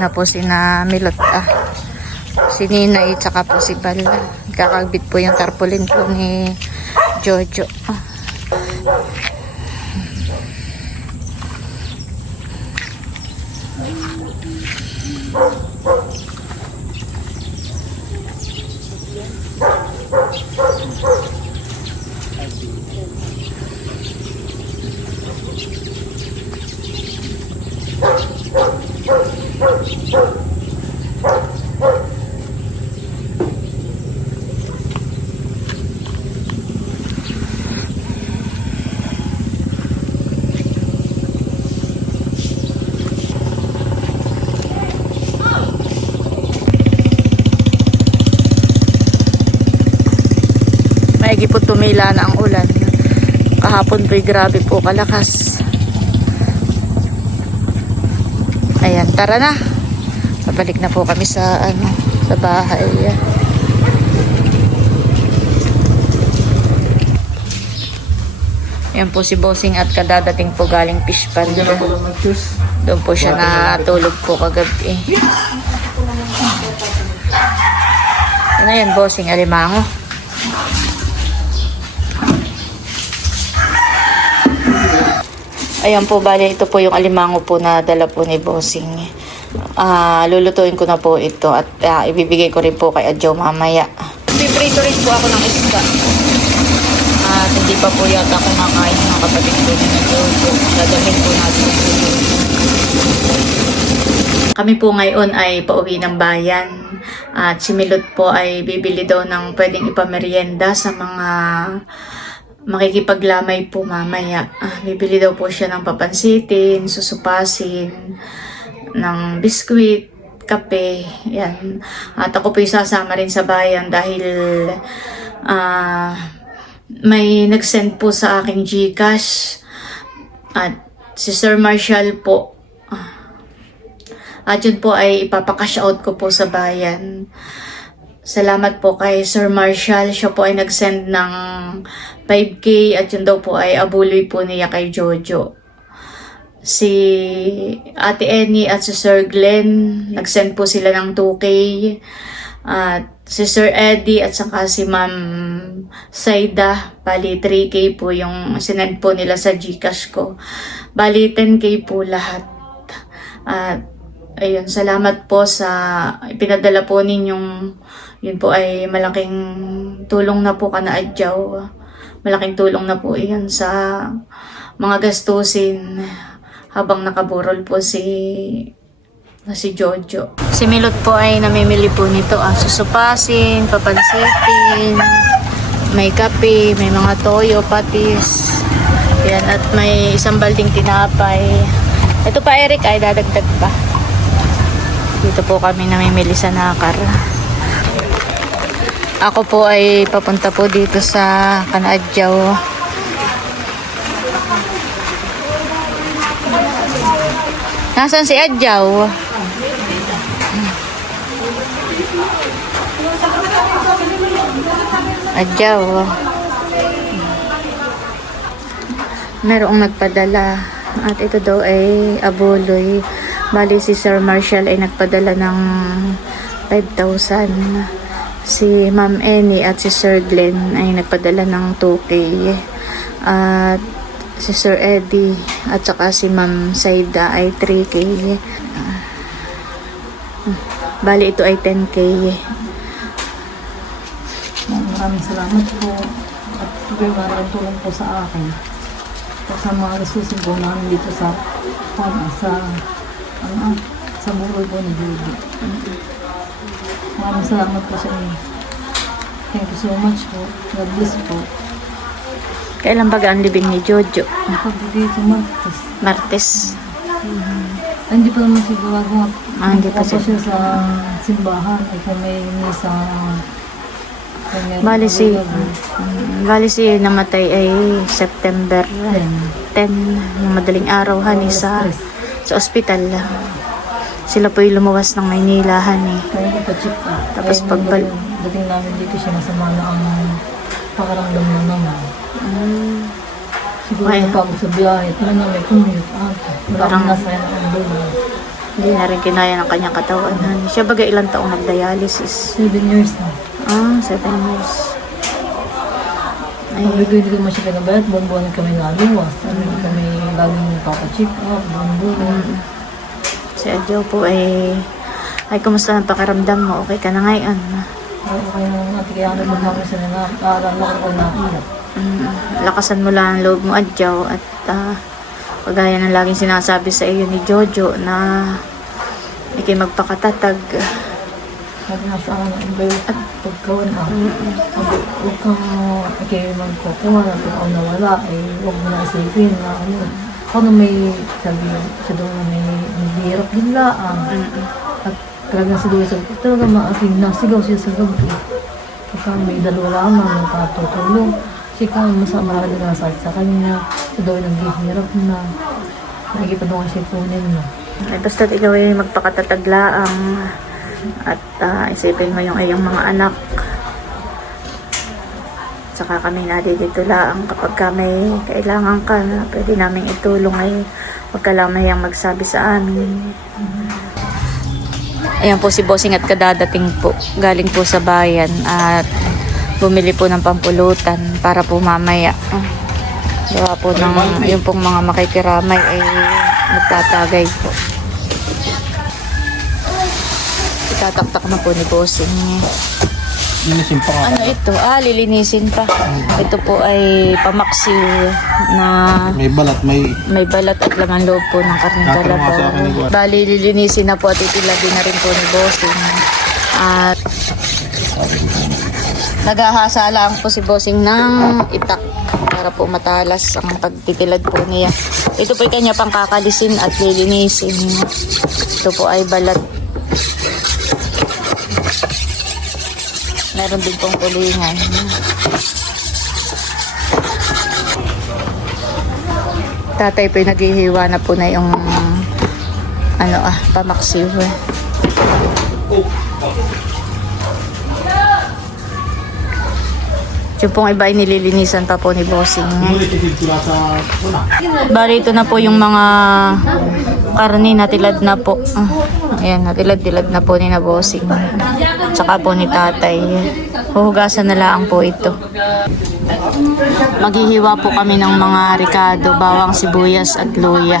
na po si na Milot ah. Si Ninay tsaka po si Bal. Kakagbit po yung tarpaulin po ni Jojo. Ah. Maigi po tumila na ang ulan. Kahapon po'y grabe po kalakas. Ayan, tara na. Pabalik na po kami sa ano, sa bahay. Ayan po si Bossing at kadadating po galing fish pond. Doon po siya natulog po kagabi. Ano yan, Bossing? Alimango? Ayan po, bali ito po yung alimango po na dala po ni Bossing. Ah, lulutuin ko na po ito at ah, ibibigay ko rin po kay Adjo mamaya. Piprito rin po ako ng isda. At hindi pa po yata kumakain ng kapatid ko ni Jojo. Dadalhin po natin. Kami po ngayon ay pauwi ng bayan. At si Milot po ay bibili daw ng pwedeng ipamerienda sa mga makikipaglamay po mamaya. Ah, bibili daw po siya ng papansitin, susupasin, ng biskwit, kape, yan. At ako po sasama rin sa bayan dahil ah, may nag-send po sa aking Gcash at si Sir Marshall po at yun po ay ipapakash out ko po sa bayan. Salamat po kay Sir Marshall. Siya po ay nag-send ng 5K at yun daw po ay abuloy po niya kay Jojo. Si Ate Annie at si Sir Glenn, nag-send po sila ng 2K. At si Sir Eddie at saka si Ma'am Saida, bali 3K po yung sinend po nila sa Gcash ko. Bali 10K po lahat. At ayun, salamat po sa ipinadala po ninyong yun po ay malaking tulong na po kana adyaw. Malaking tulong na po iyon sa mga gastusin habang nakaburol po si na si Jojo. Si Milot po ay namimili po nito. Ah, susupasin, papansitin, may kape, may mga toyo, patis. Yan, at may isang balding tinapay. Ito pa Eric ay dadagdag pa. Dito po kami namimili sa Nakar. Ako po ay papunta po dito sa Kanadyaw. Nasaan si Adyaw? Adyaw. Merong nagpadala. At ito daw ay abuloy. Bali si Sir Marshall ay nagpadala ng 5,000. Si Ma'am Annie at si Sir Glenn ay nagpadala ng 2K. At si Sir Eddie at saka si Ma'am Saida ay 3K. Bali ito ay 10K. Maraming salamat po at tuloy maraming tulong po sa akin. At sa mga resusin po namin dito sa sa ano, sa burol po ni Judy. Maraming salamat po sa inyo. Thank you so much po. God bless po. Kailan ba ang libing ni Jojo? Nakabigay sa Martes. Martes. Ay, hindi pa naman siguro ako. Ah, hindi pa Ako siya sa simbahan. Ay kung may misa. Bali si, mm, bali si namatay ay September Then, 10, yung madaling araw hani sa, sa ospital. Sila po yung lumuwas ng Maynila hani. Kaya ko pa-check up. Tapos Kaya pagbal- nung dating namin dito siya masama na ang pakaramdam na naman. Mm. Siguro Ay. napagod sa biyahe. Kaya na may commute. Ah, wala Parang- nasaya na ang bulan. Hindi na rin kinaya ng kanyang katawan. honey. Siya baga ilang taong nagdialysis? 7 years na. Ah, seven years. Ay, Bigay ko naman siya pinabayat, buwan-buwan kami naluwas. Ano kami laging papacheck up, buwan-buwan. Si Adjo po ay... Ay, kumusta ang pakiramdam mo? Okay ka na ngayon? Ay, okay na natin kaya ano namin sa nila, aaral na ko na. Mm, lakasan mo lang ang loob mo, Adjo. At ah, kagaya ng laging sinasabi sa iyo ni Jojo na ikay magpakatatag. Sabi nga sa akin, ang bayo at pagkawan. Sabi, huwag kang ikay magkukuha na pag ako nawala, eh, huwag mo na isipin na ano. Ako na may, sabi sa doon na may naghihirap din laang. Mm-mm. At talagang sa doon, sabi, talaga maaking nasigaw siya sa gabi. Pagka may dalawa lamang nagkatutulong. Kasi kung masama marami na nasakit sa kanya, sa doon naghihirap na. Nakikipadungan siya kunin na. Ay, basta ikaw ay magpakatataglaang at ah, isipin mo yung iyong mga anak. Saka kami nadidito laang kapag ka may kailangan ka na pwede namin itulong ay huwag ka lang mayang magsabi sa amin. Ayan po si Bossing at kadadating po. Galing po sa bayan at bumili po ng pampulutan para po mamaya. Gawa po ng yung pong mga makikiramay ay nagtatagay po. Itataktak na po ni Bossing. Linisin pa nga. Ano ito? Ah, lilinisin pa. Ito po ay pamaksiw na May balat, may... may balat at laman loob po ng karning Tatanong nga sa akin ni kalabaw. Juan. Bali, lilinisin na po at itilagin na rin po ni Bossing. At naghahasa lang po si Bossing ng itak para po matalas ang pagtitilad po niya. Ito po ay kanya pang kakalisin at lilinisin. Ito po ay balat. Meron din pong tulingan. Tatay po naghihiwa na po na yung ano ah, pamaksiw eh. Yung pong iba ay nililinisan pa po ni Bossing. Bali, ito na po yung mga karne natilad na po. Ah, ayan, natilad-tilad na po ni na Bossing. Tsaka po ni tatay. Huhugasan na lang po ito. Maghihiwa po kami ng mga ricado, bawang sibuyas at luya.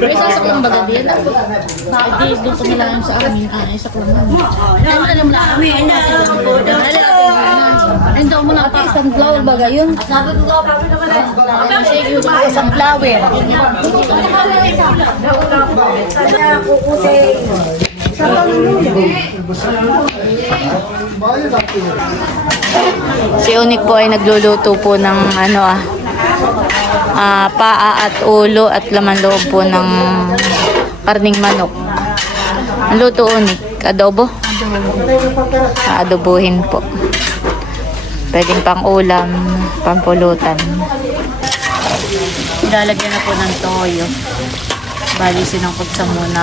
May sasak lang baga din. Hindi, doon ko na lang sa amin. Ah, isak lang namin. Ay, alam kami. Ay, na. Daw mo na pa. Sunflower baga yun. Sabi ko kami naman eh. Shake yung sunflower. Si Unik po ay nagluluto po ng ano ah, ah, paa at ulo at laman loob po ng karning manok. Ang luto Unik, adobo? Adobohin po. Pwedeng pang ulam, pampulutan. Ilalagyan na po ng toyo. Bali sinangkot sa muna.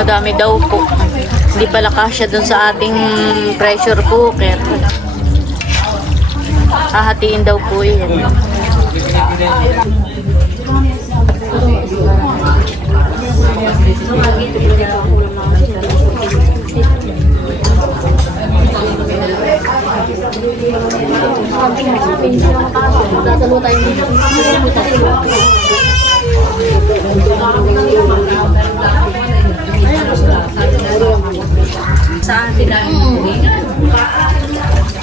Madami daw po. Hindi pala kasya dun sa ating pressure cooker. Hahatiin daw po. Dalawa tayong dito. Sa atin lang.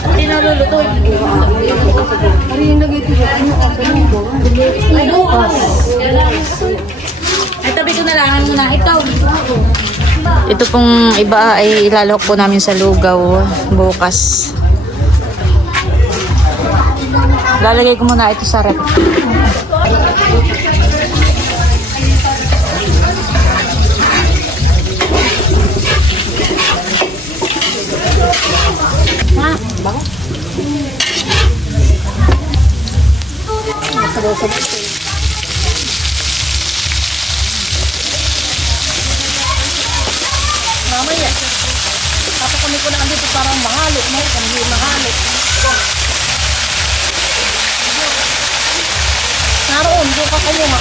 Hindi naluluto. Ay, bukas. Ay, tabi ko na lang muna. Ito. Ito pong iba ay ilalok po namin sa lugaw bukas. Lalagay ko muna ito sa rep. Mamaya. Tapos kami ko na andito parang mahalo. No? Kami mahalo. Naroon, doon ka kayo ha.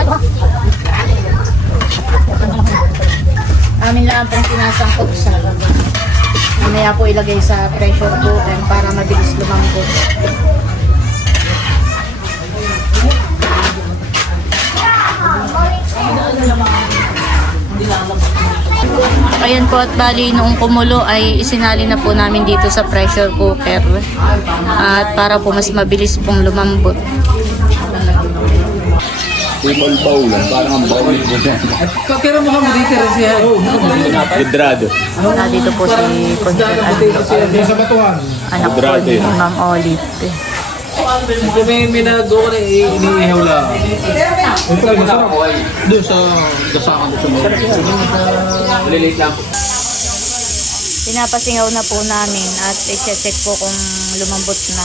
Ba? Amin lang pong sinasangkot sa Mamaya po ilagay sa pressure cooker para mabilis lumambot. Ayan po at bali noong kumulo ay isinali na po namin dito sa pressure cooker. At para po mas mabilis pong lumambot. Simol baulan, parang ang ko dyan. Pero mga dito rin siya. Lidrado. Na dito po si Conchel Diyan sa batuhan. anak po ni Ma'am Olive. Kung may minago ko na iniihaw lang. Ito ay masarap. Doon sa gasakan doon sa mga. Malilate lang. Pinapasingaw na po namin at i-check po kung lumambot na.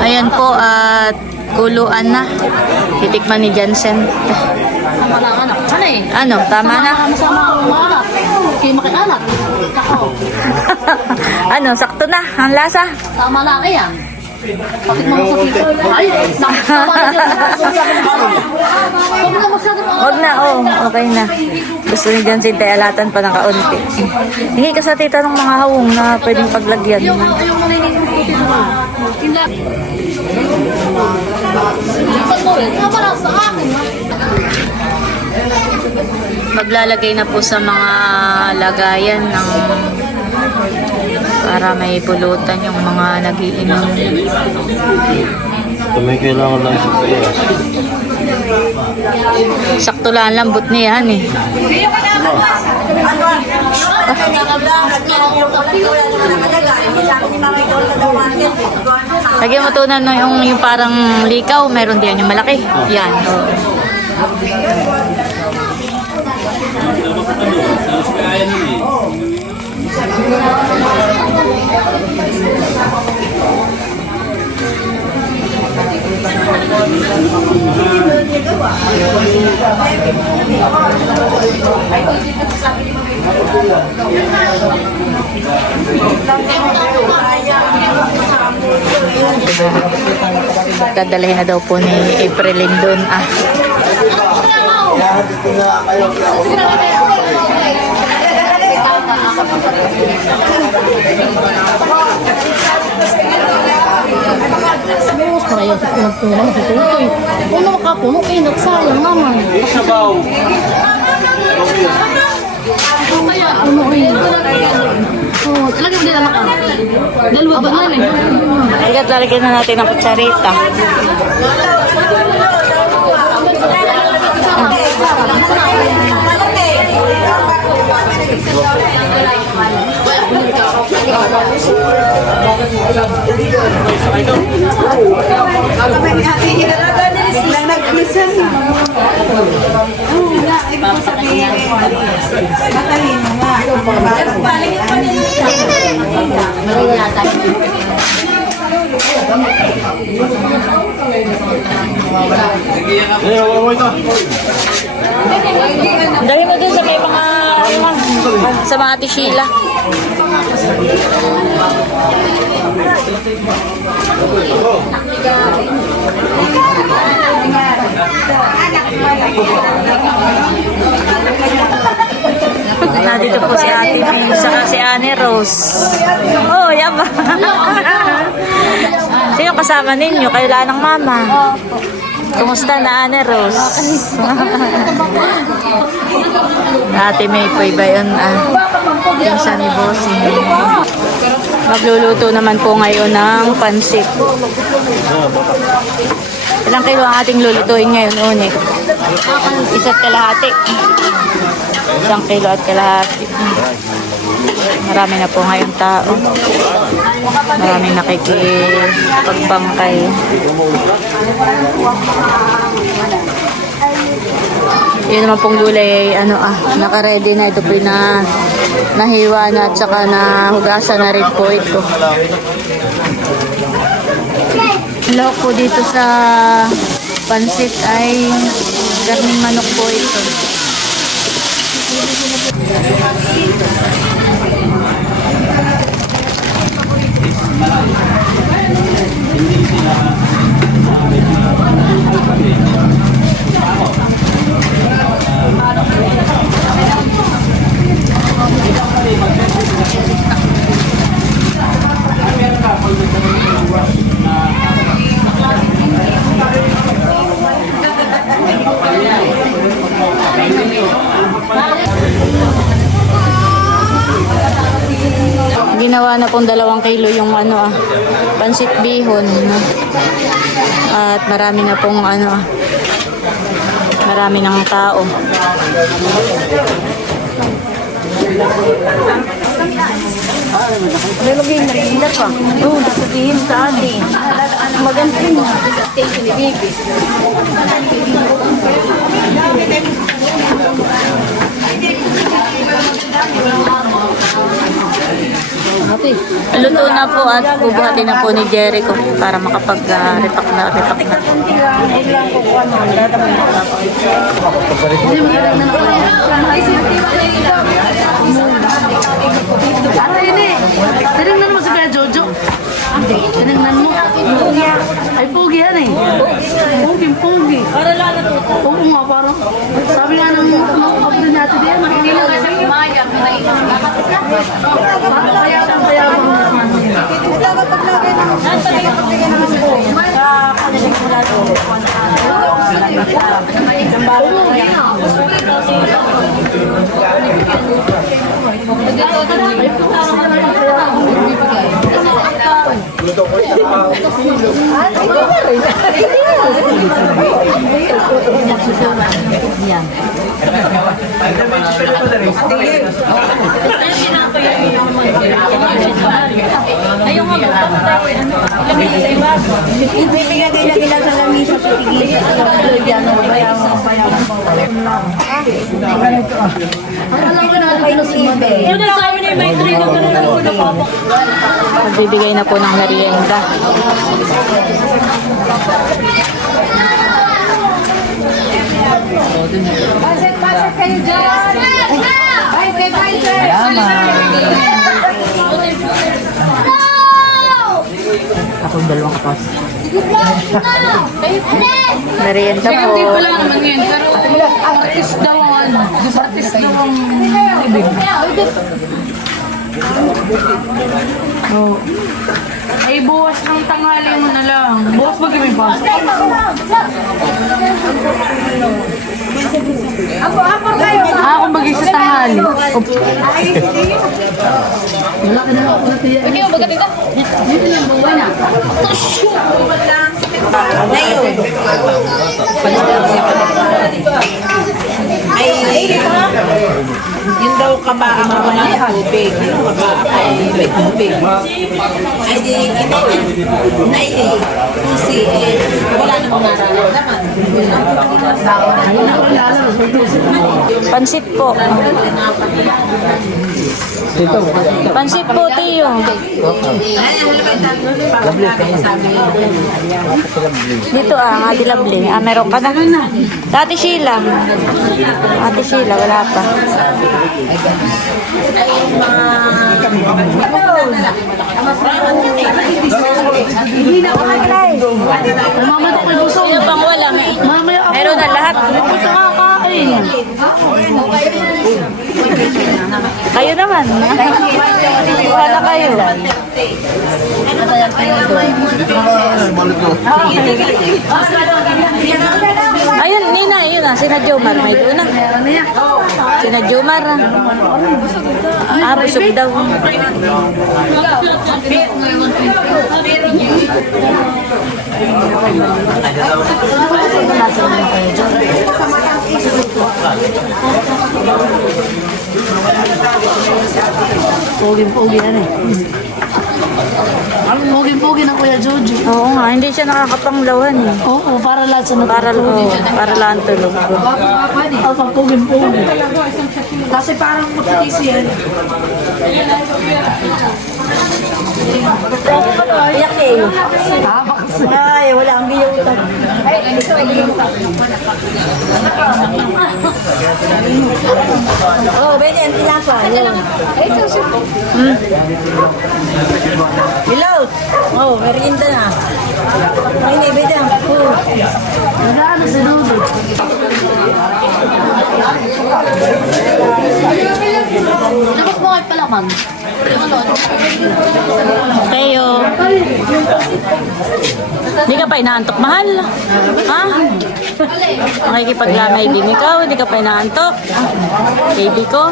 Ayan po, at kuluan na. Titikman ni Jansen. Tama na anak. Ano eh? Ano, tama na? Sama ang. Kaya makialat. Ako. ano, sakto na ang lasa. Tama na mga Huwag na, oh, okay na. Gusto ni Jansen tayo alatan pa ng kaunti. Hingi ka sa tita ng mga hawong na pwedeng paglagyan. Yung? Maglalagay na po sa mga lagayan ng para may pulutan yung mga nagiinom. Ito may kailangan lang sa kaya. Sakto lang lambot niya yan eh. Lagyan mo to na no, yung, yung parang likaw, meron din yung malaki. Yan. oo. Dadalhin na daw po ni April doon. Ah, Tapos para yung nagtulang sa tutoy. Kung makapuno, eh, nagsayang naman. Sabaw. Kaya, ano eh. Oh, talaga din anak ka. Dalawa ba na eh? Ikat lalagyan na natin ng kutsarita. Lang nag-listen. Oo nga, ibig ko sabihin. Matalino nga. Eh, wala mo ito. Dali mo dun sa may mga, sa mga ate Sheila. Nandito po si Ate Pin, saka si Anne Rose. Oh, yan ba? Sino kasama ninyo? Kailan ng mama? Kumusta na Anne Rose? Ate May po ba yun? Ah, pinsan ni Bossing. Magluluto naman po ngayon ng pansit. Ilang kilo ang ating lulutuin ngayon, unik? Isa't kalahati. Isang kilo at kalahati. Marami na po ngayon tao. Maraming nakikipagbangkay. Yun naman pong gulay ay ano ah, naka-ready na ito po na nahiwa na at saka nahugasan na rin po ito. Hello po dito sa pansit ay garning manok po ito. Ginawa na pong dalawang kilo yung ano ah, pansit bihon. At marami na pong ano ah, marami ng tao. Nilagay na rin pa. Oo, sasabihin sa atin. Maganda rin. Station ni Bibi. Luto na po at bubuhatin na po ni Jericho para makapag-repack na repack na. Ate ini, tinignan mo si Kuya Jojo. Hindi, tinignan mo. Ay, pogi yan eh. Pogi, pogi. Oo nga, parang. Sabi nga ng mga kapatid natin diyan, lang kasi kumaya. Parang kaya kang kaya Ibibigay din na nila sa lamisa sa tigil. Yan ang bayang bayang Alam ko na, ano si Ibe. Yun ang sabi ni may tree na gano'n ako napapak. Magbibigay na po ng merienda. Pasok, pasok kayo dyan! Ay, kay Fighter! Akong dalawang kapas. Merienda po. Wala naman yun, pero artist daw ang ano. Artist daw ang ibig. Oh. Ay, buwas ng tanghali mo na lang. Buwas ba kami pa? Apo, apo kayo! Ah, kung bagay sa tanghali. Opo. Ngayon. Ay, Yun daw kaba ang mga tubig. Yung kaba ay may tubig. Ay di, ito, nay, kasi eh, wala namang nararamdaman. Pansit po. Pansit po, Tiyo. Dito ah, Ate Lovely. Ah, meron ka na. Ate Sheila. Ate Sheila, wala pa. Mamaya. Sino pang wala? Mamaya ako. Meron na lahat. Ako kakain. Kayo naman. Wala kayo. Ayun, Nina, yun ah. Sina Jomar. May doon na. Sina Jomar. Ah, busog daw. Pogi-pogi yan eh. Ang pogi-pogi na Kuya Jojo. Oo nga, hindi siya nakakapanglawan eh. Oo, para lahat sa Para, oh, para lang tulog. Ang pogi-pogi. Kasi parang makinis yan. Iyak siya eh. Ay, wala ang giyutan. Oh, pwede ang tilapa. Yun. Hmm. Hello. Oh, merienda na. Ay, may ang oh. Nagano si Dudu. Tapos mo kayo palaman. Teo. Hindi ka pa inaantok, mahal. Ha? Makikipaglamay din ikaw, hindi ka pa inaantok. Baby ko.